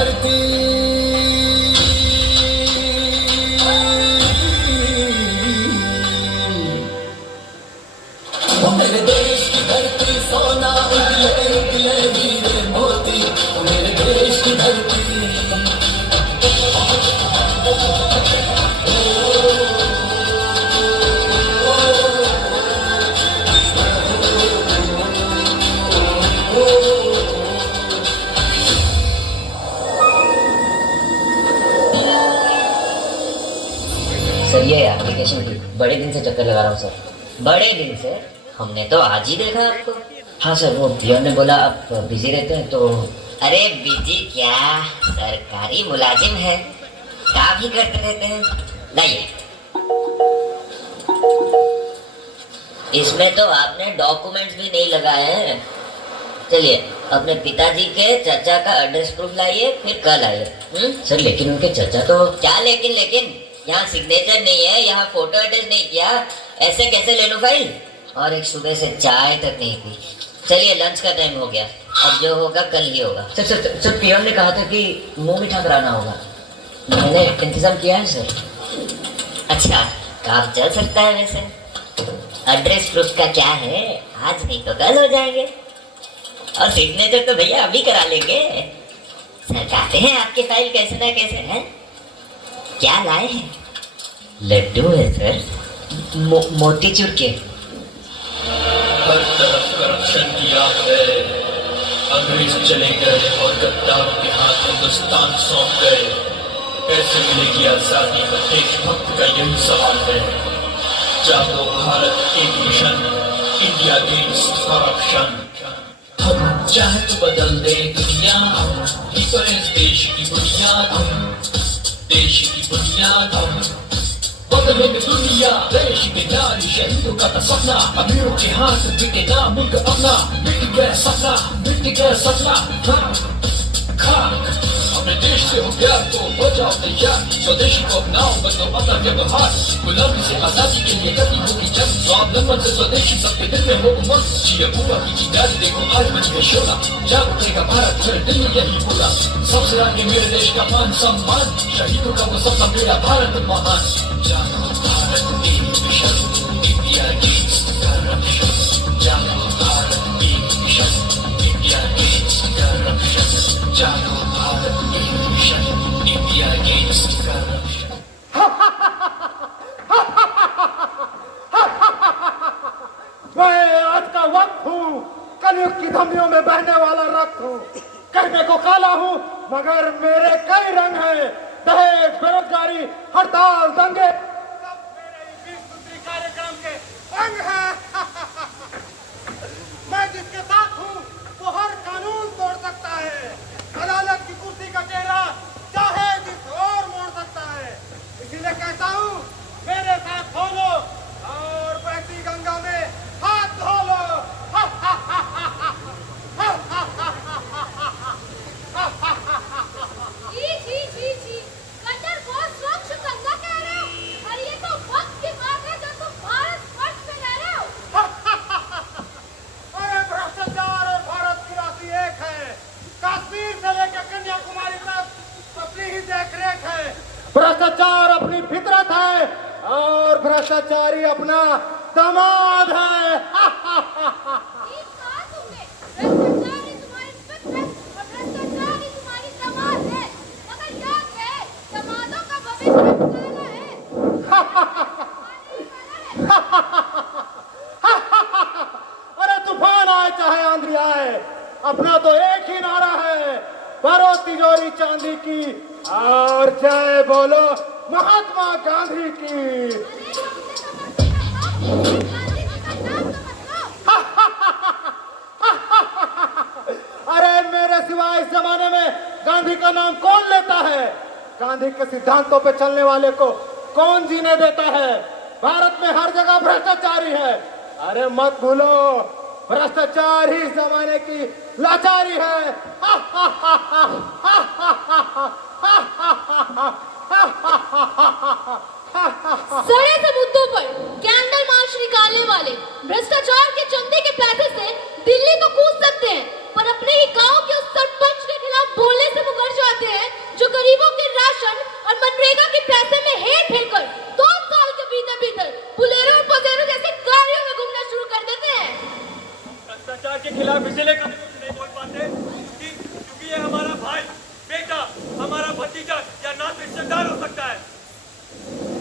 धरती वो मेरे देश की धरती सोना उगले उगले हीरे मोती वो मेरे देश की धरती सर ये एप्लीकेशन की बड़े दिन से चक्कर लगा रहा हूँ सर, बड़े दिन से। हमने तो आज ही देखा आपको। हाँ सर, वो पियर ने बोला आप बिजी रहते हैं तो। अरे बिजी क्या, सरकारी मुलाजिम है, काम ही करते रहते हैं। लाइए, इसमें तो आपने डॉक्यूमेंट्स भी नहीं लगाए हैं। चलिए अपने पिताजी के चाचा का एड्रेस प्रूफ लाइए, फिर कल आइए। सर लेकिन उनके चाचा तो। क्या लेकिन यहाँ सिग्नेचर नहीं है, यहाँ फोटो अटैच नहीं किया, ऐसे कैसे ले लो फाइल? और एक सुबह से चाय तक नहीं पी। चलिए लंच का टाइम हो गया, अब जो होगा कल ही होगा। सर पीएम ने कहा था कि मुंह मीठा कराना होगा, मैंने इंतजाम किया है सर। अच्छा, काम चल सकता है वैसे। एड्रेस प्रूफ का क्या है, आज नहीं तो कल हो जाएंगे। और सिग्नेचर तो भैया अभी करा लेंगे। सर कहते हैं आपकी फाइल कैसे ना कैसे है। क्या लाए हैं? लड्डू है सर, मोतीचूर के। हर तरफ करप्शन किया है, अंग्रेज चले गए और गद्दारों के हाथ हिंदुस्तान सौंप गए। कैसे मिलेगी आजादी का देशभक्त का यही सवाल है। जागो भारत एक मिशन, इंडिया अगेंस्ट करप्शन। हम चाहे तो बदल दे दुनिया, हम ही तो इस देश की बुनियाद, हम देश की बुनियाद, हम बदलेंगे दुनिया। देश के नारी शहीदों का था सपना, अमीरों के हाथ बिके ना मुल्क अपना। मिट गया सपना, मिट गया सपना। खाक अपने देश से हो प्यार तो बचाओ तैयार। स्वदेशी को अपनाओ, बदलो अपना व्यवहार। गुलामी से आजादी के लिए करनी होगी जंग। स्वावलंबन से स्वदेशी सबके दिल में हो उमंग। जिया बुआ की चिंगारी देखो आज बन गए शोला। जाग उठेगा भारत, मेरे दिल में यही बोला। सबसे आगे मेरे देश का मान सम्मान, शहीदों का वो सपना मेरा भारत महान। जागो भारत एक मिशन, इंडिया अगेंस्ट करप्शन। जागो भारत एक मिशन, इंडिया अगेंस्ट करप्शन। जागो भारत एक मिशन, इंडिया अगेंस्ट करप्शन। मैं आज का वक्त हूँ, कलयुग की धमनियों में बहने वाला रक्त हूँ। कहने को काला हूँ मगर मेरे कई रंग हैं। दहेज, बेरोजगारी, हड़ताल, दंगे सब मेरे 20 सूत्री कार्यक्रम के अंग हैं। मैं जिसके साथ हूँ वो हर कानून तोड़ सकता है। अदालत की कुर्सी का चेहरा चाहे जिस ओर मोड़ सकता है। इसीलिए कहता हूँ मेरे साथ हो लो और बहती गंगा में हाथ धो लो। कटर को स्वच्छ गंगा कह रहे हो, और ये तो वक्त की बात है जो तुम भारत वर्ष में रह रहे हो। अरे भ्रष्टाचार और भारत की राशि एक है। कश्मीर से लेकर कन्याकुमारी तक अपनी ही देखरेख है। भ्रष्टाचार अपनी फितरत है और भ्रष्टाचारी अपना दामाद है। ठीक कहा तुमने, भ्रष्टाचार ही तुम्हारी फितरत और भ्रष्टाचार ही तुम्हारी दामाद है। मगर याद है, दामादों का भविष्य काला है। अरे तूफान आए चाहे आंधी आए, अपना तो एक ही नारा है, भरो तिजोरी चांदी की और जय बोलो महात्मा गांधी की। अरे मेरे सिवाय इस जमाने में गांधी का नाम कौन लेता है? गांधी के सिद्धांतों पे चलने वाले को कौन जीने देता है? भारत में हर जगह भ्रष्टाचारी है। अरे मत भूलो, भ्रष्टाचार ही जमाने की लाचारी है। सड़े सबूतों पर कैंडल मार्च निकालने वाले भ्रष्टाचार के चंदे के पैसे से दिल्ली तो कूद सकते हैं, पर अपने ही गांव के उस सरपंच के खिलाफ बोलने से मुकर जाते हैं। भ्रष्टाचार हो सकता है?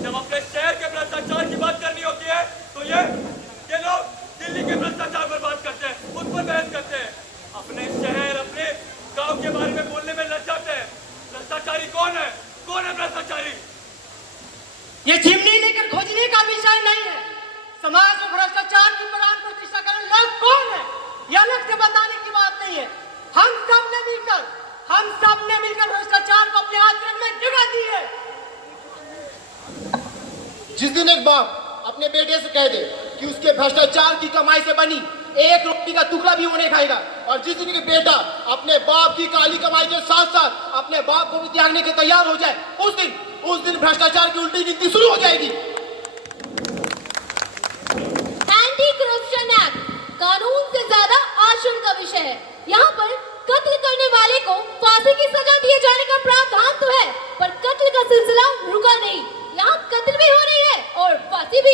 जब अपने शहर के भ्रष्टाचार की बात करनी होती है तो ये लोग दिल्ली के भ्रष्टाचार पर बात करते हैं, उन पर बहस करते हैं। अपने शहर, अपने गांव के बारे में बोलने में लज्जाते हैं। भ्रष्टाचारी कौन है? कौन है भ्रष्टाचारी? ये चिमनी लेकर खोजने का विषय नहीं है। समाज में भ्रष्टाचार की प्राण प्रतिष्ठा करने लोग कौन है, यह अलग से बताने की बात नहीं है। हम सब ने मिलकर भ्रष्टाचार को अपने आचरण में जगह दी है। जिस दिन एक बाप अपने बेटे से कह दे कि उसके भ्रष्टाचार की कमाई से बनी एक रोटी का टुकड़ा भी वो नहीं खाएगा, और जिस दिन के बेटा अपने बाप की काली कमाई के साथ साथ अपने बाप को भी त्यागने के तैयार हो जाए, उस दिन भ्रष्टाचार की उल्टी गिनती शुरू हो जाएगी। एंटी करप्शन एक्ट कानून से ज्यादा आचरण का विषय है। यहाँ पर कत्ल करने वाले को फांसी की सजा दिए जाने का प्रावधान तो है, पर कत्ल का सिलसिला रुका नहीं। यहाँ कत्ल भी हो रही है और फांसी भी।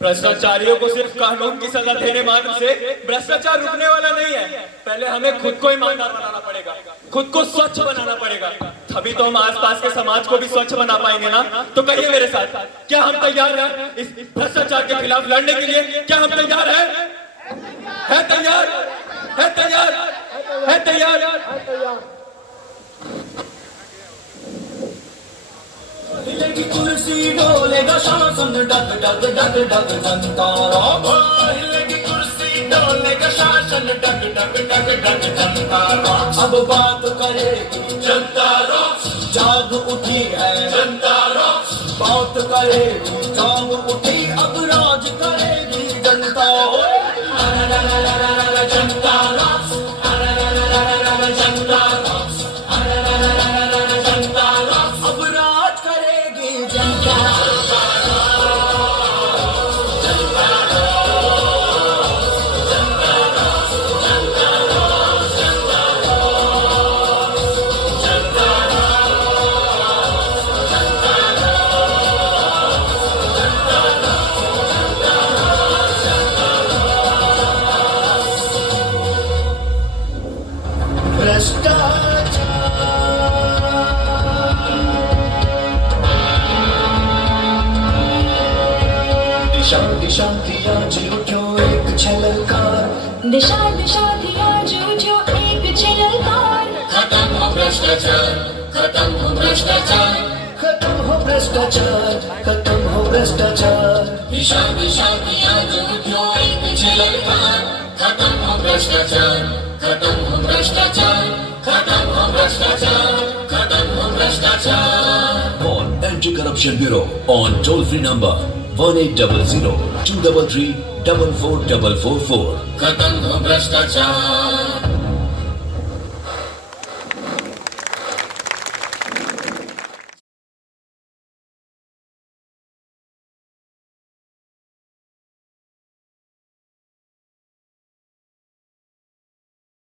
भ्रष्टाचारियों को सिर्फ कानून की सजा देने मात्र से भ्रष्टाचार रुकने वाला नहीं है। पहले हमें खुद को ईमानदार बनाना पड़ेगा, खुद को स्वच्छ बनाना पड़ेगा, तभी तो हम आसपास के समाज को भी स्वच्छ बना पाएंगे ना। तो कहिए मेरे साथ, क्या हम तैयार हैं इस भ्रष्टाचार के खिलाफ लड़ने के लिए? क्या हम तैयार हैं? है तैयार? है तैयार? है तैयार? हिलेगी कुर्सी डोलेगा शासन डग डग डग डग जनता राम। हिलेगी कुर्सी डोलेगा शासन डग डग डग डग जनता राम। अब बात करेगी जनता राम, जाग उठी है जनता राम। बात करेगी जाग उठी, अब राज करेगी जनता। जनता राम, जनता राम, जनता राम। अब राज करेगी जनता। दिशा दिशा दिया जो एक छलकार। दिशा दिशा दिया जो एक छलकार। खत्म हो भ्रष्टाचार, खत्म हो भ्रष्टाचार, खत्म हो भ्रष्टाचार, खत्म हो भ्रष्टाचार। दिशा दिशा दिया जो एक छलकार। खत्म हो भ्रष्टाचार, खत्म हो भ्रष्टाचार, खत्म हो भ्रष्टाचार, खत्म हो भ्रष्टाचार। Call Anti-Corruption Bureau on toll-free number 1800 233 44444. खत्म हो भ्रष्टाचार।